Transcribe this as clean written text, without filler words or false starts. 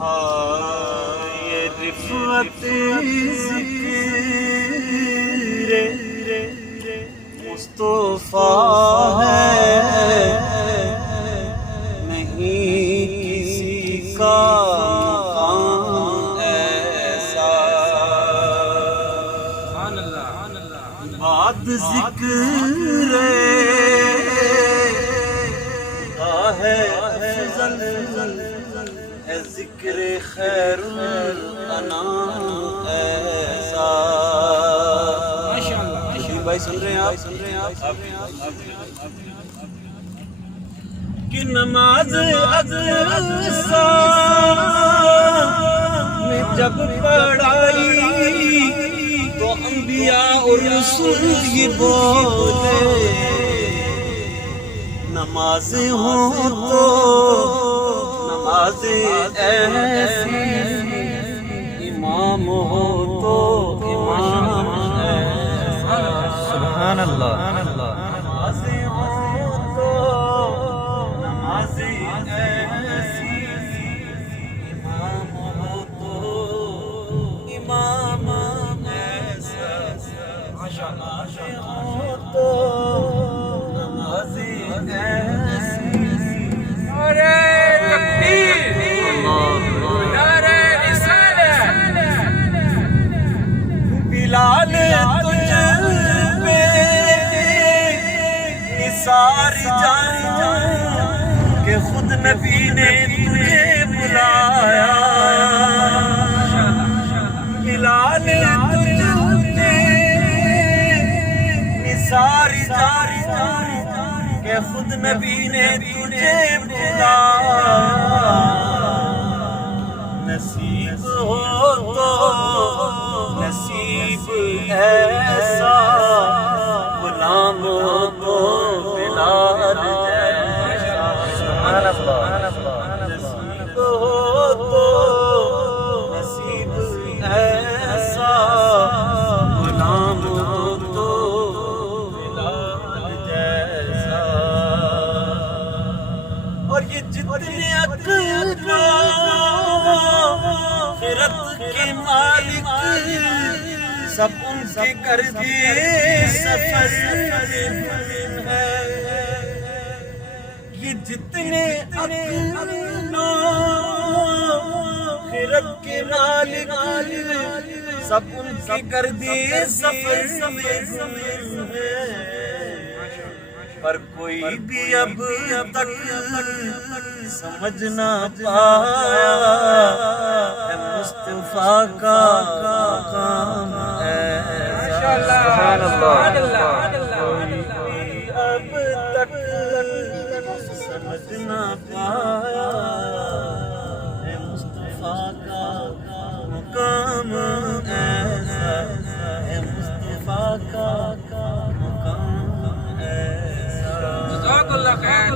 یہ رفعت ذکر مصطفیٰ ہے، نہیں کسی کا مقام ایسا۔ بعد ذکر ہے افضل ہے ذکر خیر الانام ایسا۔ بھائی سن رہے ہیں آپ؟ کہ نماز اقصی میں جب پڑھائی تو انبیاء اور رسول یہ بولے، نماز ہو تو نماز ایسی، امام ہو تو امام ایسا۔ سبحان اللہ۔ نماز ہو تو نماز ایسی، امام ہو تو امام ایسا۔ نماز ہو تو نماز ایسی، بلال تجھ پہ نثار جان کہ خود نبی نے تجھے بلایا، بلال تجھ پہ نثار جان کہ خود نبی نے تجھے بلایا۔ نصیب ہو تو نصیب ایسا، غلام ہو تو بلال جیسا۔ سبحان اللہ۔ نصیب ہو تو نصیب ایسا، غلام ہو تو بلال جیسا۔ اور یہ جتنے خیرت کے مالک سب ان کے کر دیے سفر ہے، یہ جتنے خیرت کے مالک سب ان کے کر دیے سفر ہے، پر کوئی بھی اب تک سمجھ نہ پایا ہے مصطفیٰ کا کام ایسا۔ سبحان اللہ۔ کوئی بھی اب تک سمجھ نہ پایا ہے مصطفیٰ کا مقام ایسا، ہے مصطفیٰ کا مقام ایسا۔ جزاک اللہ خیر۔